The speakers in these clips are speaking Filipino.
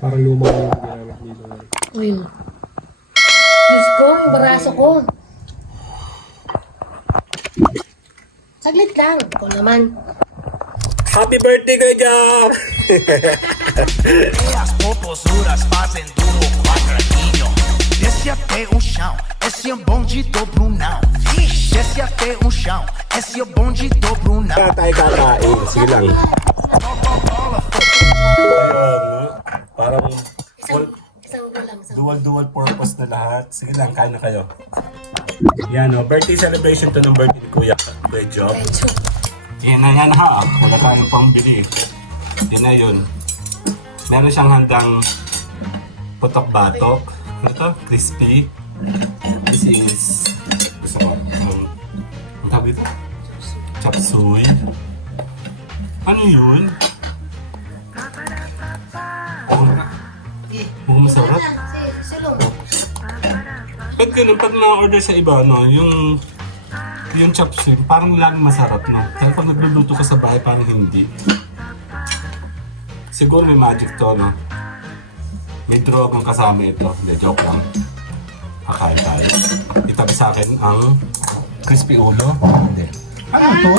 Parang lumang yung ginamit dito. Uy. Diyos ko, yung baraso ko. Saglit lang. Ikaw naman. Happy birthday, Kuya Jack! As popozuras fazem do quadradinho. Desce até o chão, esse é o bonde do Brunão. Desce até o chão, esse é o bonde do Brunão. Tayo kakain. Sige lang. Ayun. Parang Isang gulang. dual purpose na lahat. Sige lang, kain na kayo. Yan o. Birthday celebration to ng birthday ni Kuya. Kuya Job. Medyo. Yan na yan ha. Wala tayong pambili. Yan na yun. Meron siyang handang putok-batok. Ano to? Crispy. This is... Gusto ko. Ang tawag ito? Chop suey. Ano yun? Mukhang masarap. Silong. Pag ganun, pag na-order sa iba, no, yung chop suey, parang laging masarap, no? Kaya pag nagluluto ka sa bahay, parang hindi. Siguro may magic to, no? May draw kang kasama ito. Hindi, joke lang. Kakain tayo. Itabi sa akin ang crispy ulo. Hindi. Ano to?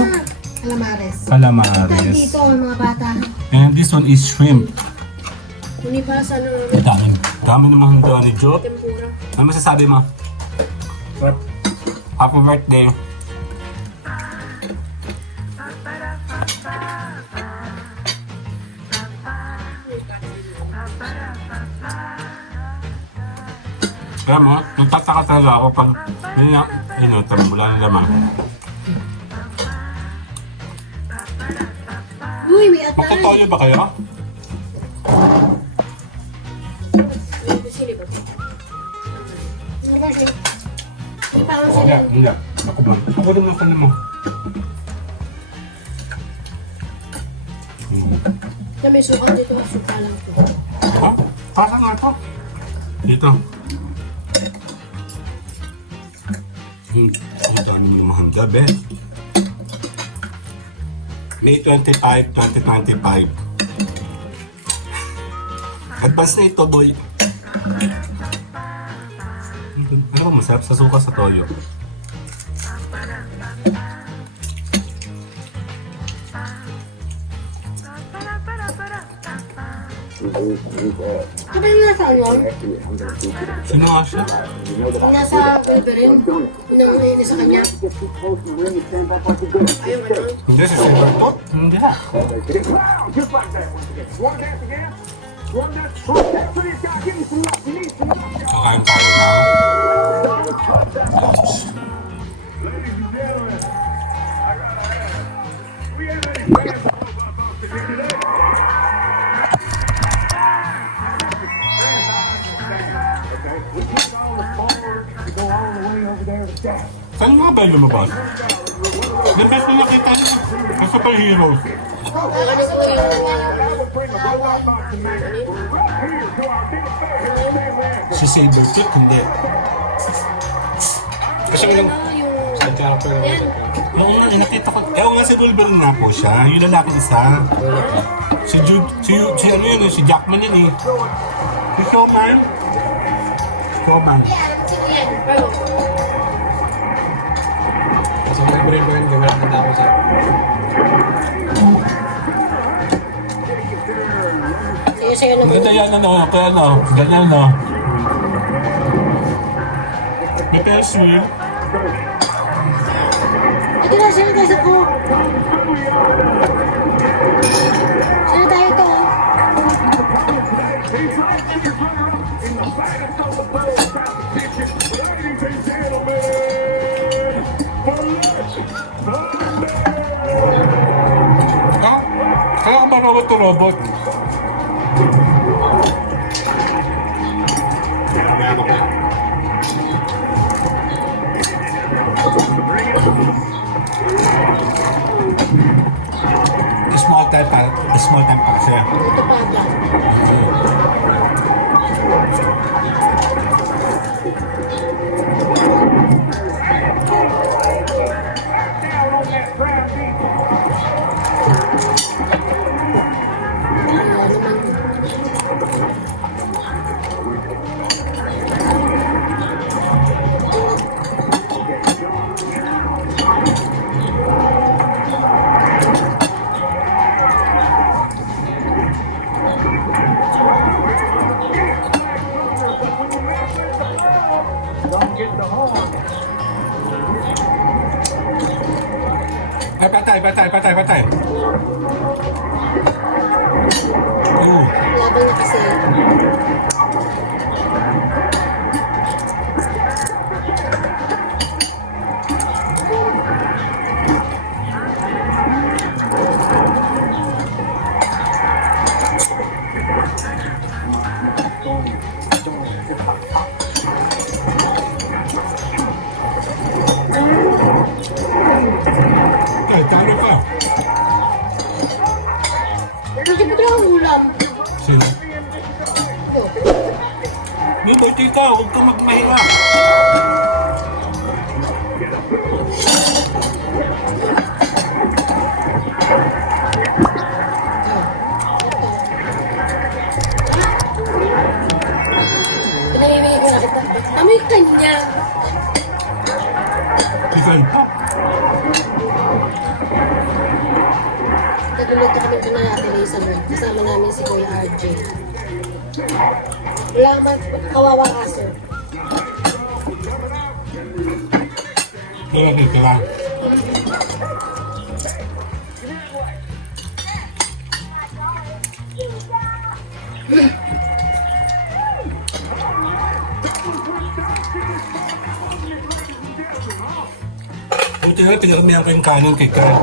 Calamares. Calamares. Dito ang mga bata. And this one is shrimp. Kuni pa sa ano, Ang dami. Dami namang handa ni Job. tempura. Ano masasabi mo? Happy birthday. Kaya mo, nagtataka talaga ako pag inutan mula ng laman. Uy, may atay. Magkatoyo ba kayo? Sili ba? Di pa ang Hindi, hindi. Ako ba? Ako naman ka naman. na may suka dito. Suka lang po. Ha? Pasa nga to. Dito. Ang dami mo mahanda, be. May 25, 2025. Advance na ito, boy. Ano ba masarap sa suka sa toyo? Kapag yung nasa ano? Sino nga siya? Yung nasa Wolverine. Yung nangyayari sa kanya. Ayun ano? Hindi, si Silver to? Hindi ha. Kakain tayo na. Saan nga ba yung lumabas? The best na nakita niyo. Sa Super Heroes. Ano po yung... Si Sabretooth, hindi. Kasi walang... Yan. Oo nga, nakita ko. Oo nga, si Wolverine nga po siya. Yung lalaki isa. Si ano yun, si Jackman yun eh. Si Showman. Showman. Yan. Pero... Sa Wolverine ba yun, gawin na ako siya. Sige naman. Maganda yan ano, kaya ano, ganyan ano. May Ferris wheel. Ito na, sino tayo sa ko? Sino tayo to? Ha? Kaya ka ba robot to robot? Small time pa kasi. Ito pa ba? Ano naman? Ay, patay. Laban na kasi. Ay, talo ka. Hindi mo lang ulam. Sino? Yo. May boy, tita, huwag kang magmahiya. Pinamimigay ko na kita. Amoy kanya. Ikaw pa. Nagluluto kami doon na natin sa loob. Kasama namin si Kuya RJ. Wala man, kawawang aso. Kaya tita. Buti nga, pinaramihan ko yung kanin kay Carl.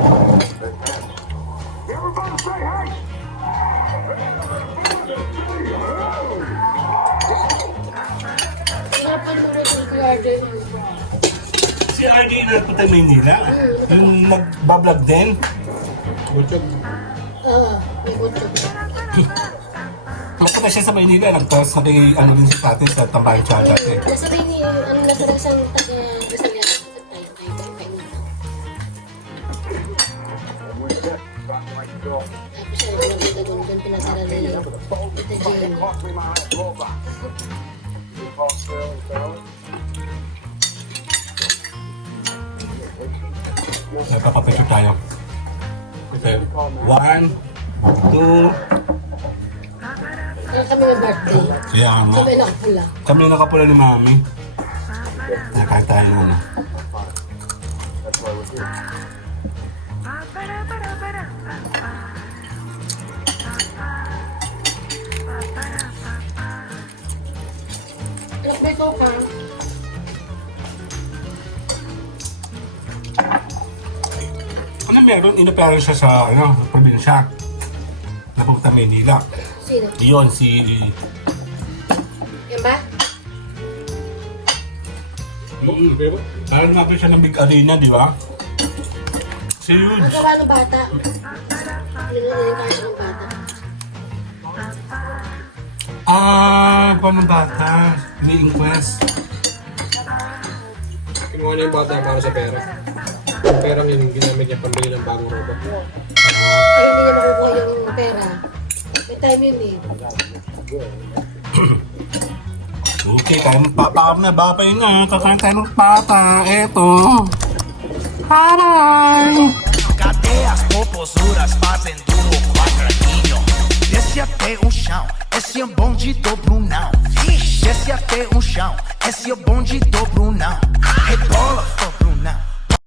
Hirap pa doon si Kuya RJ. Si RJ na punta Maynila. Yung nagbablog din. Butchog. May butchog. Napunta siya sa Maynila. Nagtas na kay ano din siya sa atin sa Tambayan siya dati. Nasabi ni, nasa isang taga-Rizalian. Tapos siya, nagpunta doon pinatara ni Tita Jenny. Nagpapapicture tayo. Okay. 1, 2, Kaya kami may birthday. kaya nga. Kami nakapula. Kami yung nakapula ni Mami. Nakakaya tayo na. Lakbay ko ka. Ano meron? Inopera siya sa probinsya. Napunta Maynila. Sino? Yun, si... Yan ba? Parang nga siya ng big arena, di ba? Si Ang Huge. gawa ng bata. Nilalang kaso ng bata. Paano bata? Ni-inquest. Kinuha niya yung bata para sa pera. Yung pera yun, ginamit niya pambili ng bagong roba. Ay, hindi niya makukuha yung pera. May time yun eh. Okay, kaya magpapakam na. Babay na. Kakain tayo ng pata. Eto. Bye-bye! Cadeias, popozuras fazem do quadradinho. Desce até o chão, esse é o bonde do Brunão. Desce até o chão, esse é o bonde do Brunão.